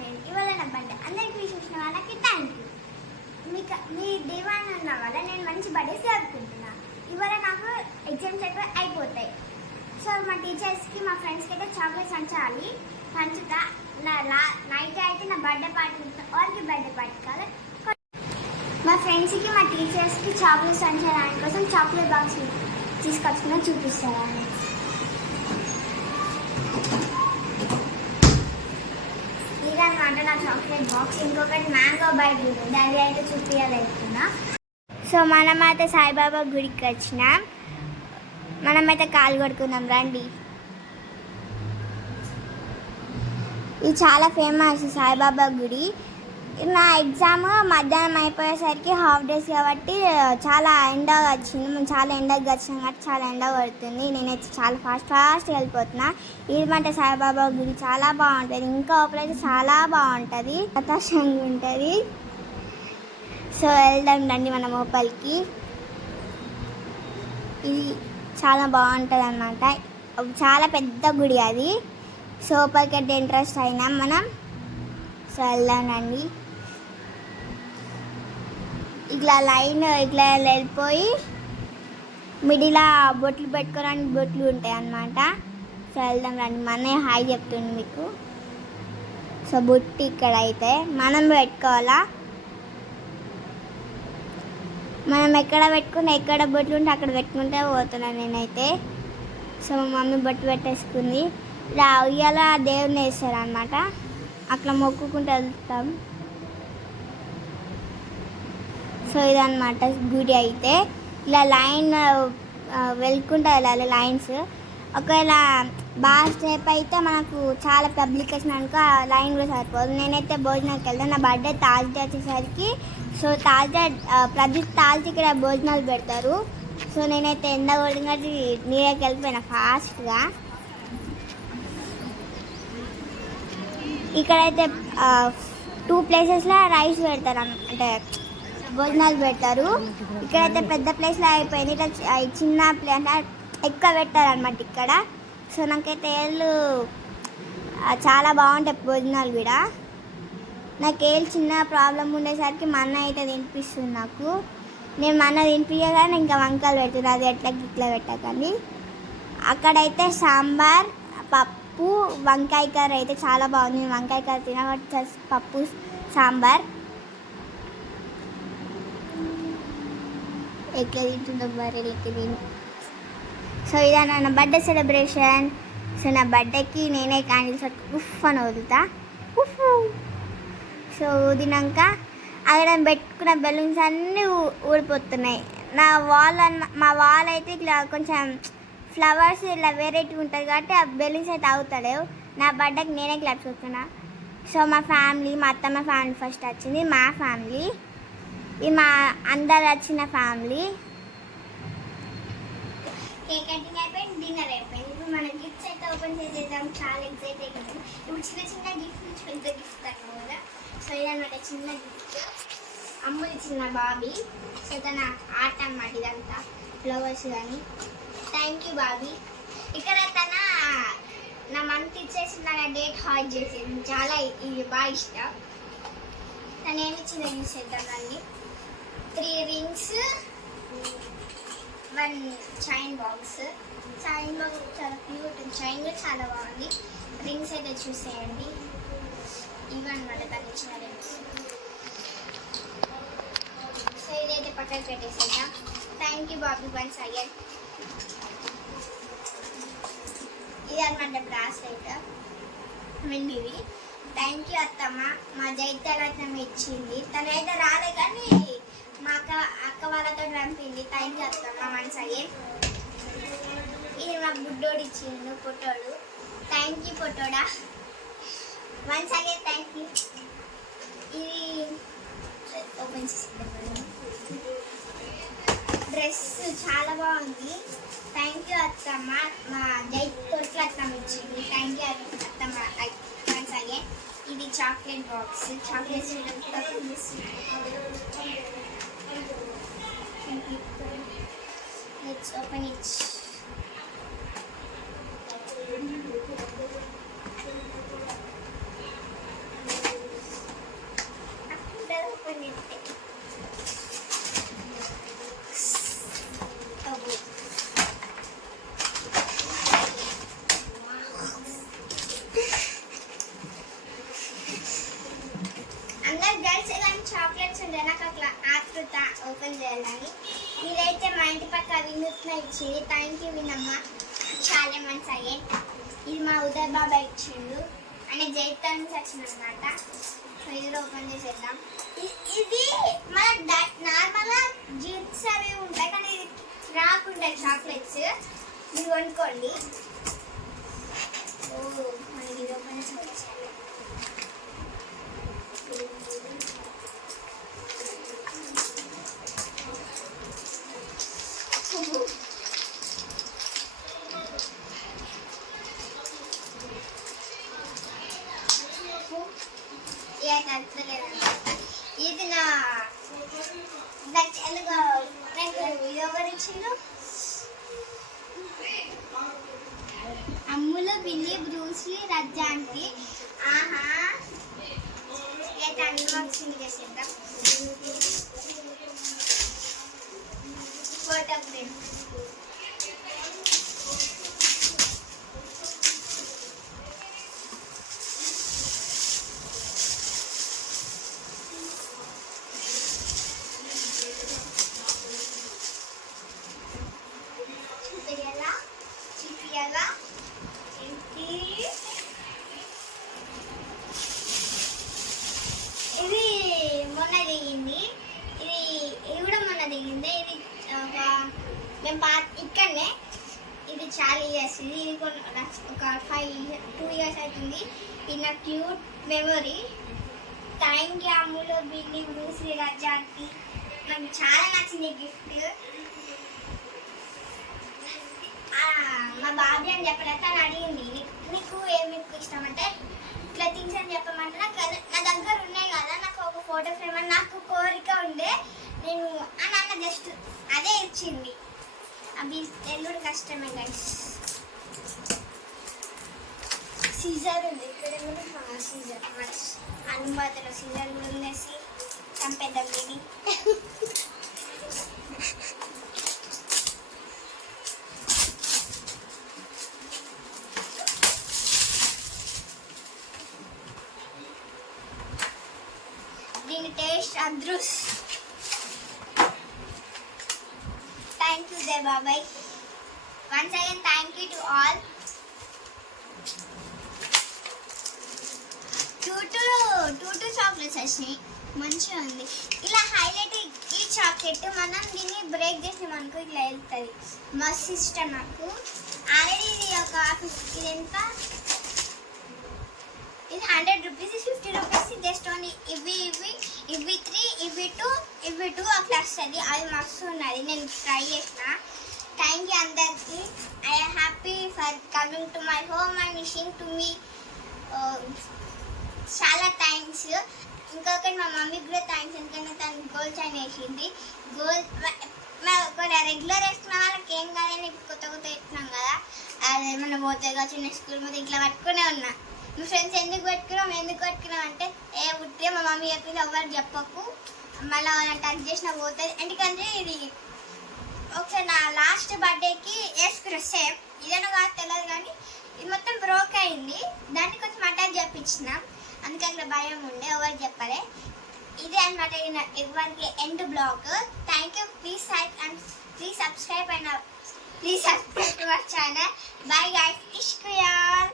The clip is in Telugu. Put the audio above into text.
నేను ఇవాళ నా బర్త్డే అందరికి విష్ చేసిన వాళ్ళకి థ్యాంక్ యూ. మీ దేవాన్ని ఉన్న వల్ల నేను మంచి బర్త్డే జరుపుకుంటున్నా. ఇవాళ నాకు ఎగ్జామ్స్ అయిపోతాయి. సో మా టీచర్స్కి మా ఫ్రెండ్స్కి అయితే చాక్లెట్స్ పంచుతా. నైట్ అయితే నా బర్త్డే పార్టీ వాళ్ళకి బర్త్డే పార్టీ కాదు. మా ఫ్రెండ్స్కి మా టీచర్స్కి చాక్లెట్స్ పంచడానికి కోసం చాక్లెట్ బాక్స్ తీసుకొచ్చుకున్నా చూపిస్తాను. ఇదన్నమాట నా చాక్లెట్ బాక్స్. ఇంకొకటి మ్యాంగో బైట్ ఉంది, అది అయితే చూపించాలనుకున్నా. సో మనమైతే సాయిబాబా గుడికి వచ్చినాం. మనమైతే కాలు కొడుకున్నాం రండి. ఇది చాలా ఫేమస్ సాయిబాబా గుడి. నా ఎగ్జామ్ మధ్యాహ్నం అయిపోయేసరికి హాఫ్ డేస్ కాబట్టి చాలా ఎండ వచ్చింది. మేము చాలా ఎండకి వచ్చినాం కాబట్టి చాలా ఎండ పడుతుంది. నేనైతే చాలా ఫాస్ట్గా వెళ్ళిపోతున్నా. ఇది అంటే సాయిబాబా గుడి చాలా బాగుంటుంది. ఇంకా లోపలైతే చాలా బాగుంటుంది, సంతోషంగా ఉంటుంది. సో వెళ్దాం రండి మనం లోపలికి. ఇది చాలా బాగుంటుంది అన్నమాట. చాలా పెద్ద గుడి అది. సో లోపలికి అయితే ఇంట్రెస్ట్ అయినాం మనం. సో వెళ్దాం రండి. ఇట్లా లైన్ ఇట్లా వెళ్ళిపోయి మిడిలా బొట్లు పెట్టుకోవడానికి బొట్లు ఉంటాయి అన్నమాట. సో వెళ్దాం రండి. మనే హాయ్ చెప్తుంది మీకు. సో బొట్టు ఇక్కడ అయితే మనం పెట్టుకోవాలా. మనం ఎక్కడ పెట్టుకుని ఎక్కడ బొట్లు ఉంటే అక్కడ పెట్టుకుంటే పోతున్నాను నేనైతే. సో మా మమ్మీ బొట్టు పెట్టేసుకుంది. ఇలా ఉయ్యాల దేవుని వేస్తారు అన్నమాట. అట్లా మొక్కుకుంటూ వెళ్తాం. సో ఇదన్నమాట గుడి అయితే. ఇలా లైన్ వెళ్ళుకుంటూ వెళ్ళాలి లైన్స్. ఒకవేళ బాగా సేపు అయితే మనకు చాలా పబ్లిక్ వచ్చినాక లైన్ కూడా సరిపోదు. నేనైతే భోజనానికి వెళ్తాను. నా బర్త్డే థర్స్డే వచ్చేసరికి. సో థర్స్డే ప్రతి థర్స్డే ఇక్కడ భోజనాలు పెడతారు. సో నేనైతే ఎండ కొడుతుంది కాబట్టి నీళ్ళకి వెళ్ళిపోయినా ఫాస్ట్గా. ఇక్కడైతే 2 ప్లేసెస్లో రైస్ పెడతారు, అంటే భోజనాలు పెడతారు. ఇక్కడైతే పెద్ద ప్లేస్లో అయిపోయింది. ఇట్లా చిన్న ప్లే అంటే ఎక్కువ పెట్టారు అనమాట ఇక్కడ. సో నాకైతే ఏళ్ళు చాలా బాగుంటాయి భోజనాలు కూడా. నాకు ఏళ్ళు చిన్న ప్రాబ్లం ఉండేసరికి మా అన్న అయితే తినిపిస్తుంది నాకు. నేను మా అన్న తినిపించగానే ఇంకా వంకాయలు పెడుతుంది, అది ఎట్లా ఇట్లా పెట్టకండి. అక్కడైతే సాంబార్, పప్పు, వంకాయ కర్రీ అయితే చాలా బాగుంది. నేను వంకాయ కర్రీ తినబట్టి పప్పు సాంబార్ ఎట్లా తింటుందో బర్రెలకి తిని. సో ఇదా నా బర్త్డే సెలబ్రేషన్. సో నా బర్త్డేకి నేనే క్యాండిల్స్ ఉఫ్ అని వదులుతా. ఉఫ్. సో ఊదినాక అక్కడ పెట్టుకున్న బెలూన్స్ అన్నీ ఊడిపోతున్నాయి. మా వాల్ అయితే ఇట్లా కొంచెం ఫ్లవర్స్ ఇలా వెరైటీ ఉంటుంది కాబట్టి ఆ బెలూన్స్ అయితే అవుతలేవు. నా బర్త్డేకి నేనే క్లాప్స్ కొడుతున్నా. సో మా ఫ్యామిలీ, మా అత్తమ్మ ఫ్యామిలీ ఫస్ట్ వచ్చింది. మా ఫ్యామిలీ, ఇది మా అందరు వచ్చిన ఫ్యామిలీ. కేక్ కటింగ్ అయిపోయింది, డిన్నర్ అయిపోయింది. ఇప్పుడు మన గిఫ్ట్స్ అయితే ఓపెన్ చేసేద్దాం. చాలా ఎక్సైట్ అయిపోయింది. ఇప్పుడు చిన్న చిన్న గిఫ్ట్ నుంచి పెద్ద గిఫ్ట్ అక్కడ కదా. సో ఇదన్నమాట చిన్న గిఫ్ట్. అమ్ములు చిన్న బాబీ. సో తన ఆర్ట్ అన్నమాట ఇదంతా, ఫ్లవర్స్ కానీ. Thank you Bobby. ఇక్కడ తన నా మంత్ ఇచ్చేసి నా డేట్ హాట్ చేసేది. చాలా ఇది బాగా ఇష్టం. తను ఏమి ఇచ్చింది ఏమి చేద్దామండి. 3 rings, 1 chain box. Chain box చాలా క్యూట్, చైన్ కూడా చాలా బాగుంది. రింగ్స్ అయితే చూసేయండి. ఇవన్నమాట తను ఇచ్చిన రింగ్స్. సో ఇదైతే పక్కన పెట్టేసేద్దాం. Thank you Bobby once again. ఇది అన్నమాట బ్రాస్లెట్ వెండివి. థ్యాంక్ యూ అత్తమ్మ. మా జైత్యాలత్నం ఇచ్చింది. తనైతే రాలే కానీ మా అక్క వాళ్ళతో పంపింది. థ్యాంక్ యూ అత్తమ్మ వన్స్ అగైన్. ఇది మా బుడ్డోడు ఇచ్చిండు, పొట్టోడు. థ్యాంక్ యూ పొట్టోడా వన్స్ అగైన్. Thank you. ఇది ఓపెన్ చేసి డ్రెస్ చాలా బాగుంది. థ్యాంక్ యూ అత్తమ్మ. మా జైత్యాలకి అత్తమ్మ ఇచ్చింది. థ్యాంక్ యూ అత్తమ్మ వన్స్ అగైన్. ఇది chocolate box. Chocolates let's open it. Gift open చేయాలని. ఇదైతే మా ఇంటి పక్క వినూత్న ఇచ్చింది. థ్యాంక్ యూ వినమ్మ, చాలా మంత్స్ అయ్యాయి. ఇది మా ఉదయ్ బాబా ఇచ్చిండు, అంటే జైతా నుంచి వచ్చిందనమాట. సో ఇది ఓపెన్ చేసేద్దాం. ఇది మన నార్మల్గా జిప్స్ అవి ఉంటాయి, కానీ ఇది రాకుంటాయి చాక్లెట్స్. ఇది కొనుక్కోండి. మనకి ఇది ఓపెన్ చేసి వచ్చేసాలి. ఇది నాకు ఎవరు ఇచ్చిండు? అమ్ములు, బిల్లి, బ్రూస్లీ, రజ్జాంటి. ఆహా, అయితే అన్బాక్సింగ్ చేసేద్దాం. Photo frame. ఇది మొన్న దిగింది, ఇది కూడా మొన్న దిగింది. ఇది మేము ఇక్కడనే, ఇది చాలా ఇయర్స్, ఇది ఒక 2 years అవుతుంది. ఇది నా క్యూట్ మెమొరీ. థ్యాంక్ యూ అమ్ములు, బిల్లి, బ్రూస్లీ, రజ్జాకి. నాకు చాలా నచ్చింది గిఫ్ట్. మా బాబీ అని చెప్పలేదు, తను అడిగింది నీకు ఏమి ఇష్టం అంటే ఇట్లా థింగ్స్ అని చెప్పమంటే నా దగ్గర ఉన్నాయి కదా, నాకు ఒక ఫోటో ఫ్రేమ్ అని నాకు కోరిక ఉండే, నేను అని అన్న జస్ట్ అదే ఇచ్చింది. అవి తెలుగు కష్టమే గైస్. సీజర్ ఉంది ఇక్కడ కూడా, సీజర్ అనుమతిలో సీజర్ కూడా ఉండేసి చంపేద్దాం ఇది. దీని టేస్ట్ అద్రుస్. థ్యాంక్ యూ దే బాబాయ్. Once again thank you to all. Two chocolates వచ్చినాయి, మంచిగా ఉంది. ఇలా హైలైట్ ఈ చాక్లెట్ మనం దీన్ని బ్రేక్ చేసినాం అనుకో ఇట్లా వెళ్తుంది. మస్తు ఇష్టం నాకు. ఆల్రెడీ ఇది ఒక ఇది ఎంత, ఇది 100 రూపీస్, 50 రూపీస్. జస్ట్ ఓన్లీ ఇవి 3, ఇవి 2 అట్లా వస్తుంది. అది మస్తు ఉన్నది, నేను ట్రై చేసిన. థ్యాంక్ యూ అందరికి. I am happy for coming to my home and wishing to me. చాలా థ్యాంక్స్. ఇంకొకటి మా మమ్మీకి కూడా థ్యాంక్స్, ఎందుకంటే తను గోల్డ్ చైన్ వేసింది. రెగ్యులర్ వేసుకున్న వాళ్ళకి ఏం కాదని కొత్త వేసుకున్నాం కదా, అదే మనం పోతే చిన్న స్కూల్ మీద ఇట్లా పట్టుకునే ఉన్నా. మీ ఫ్రెండ్స్ ఎందుకు పెట్టుకున్నాం అంటే ఉట్టే మా మమ్మీ చెప్పింది, ఎవరికి చెప్పకు, మళ్ళీ వాళ్ళని టచ్ చేసినా పోతుంది. ఎందుకంటే ఇది ఒకసారి నా లాస్ట్ బర్త్డేకి వేసుకున్న సేమ్, ఇదేనో కాదు తెలియదు కానీ ఇది మొత్తం బ్రోక్ అయింది. దాన్ని కొంచెం అటాచ్ చేయించినాం, అందుకని భయం ఉండే, ఎవరికి చెప్పలే. ఇదే అనమాట ఎవరికి end blog. Thank you. Please subscribe to our channel. Bye guys. ఇష్క్ యార్.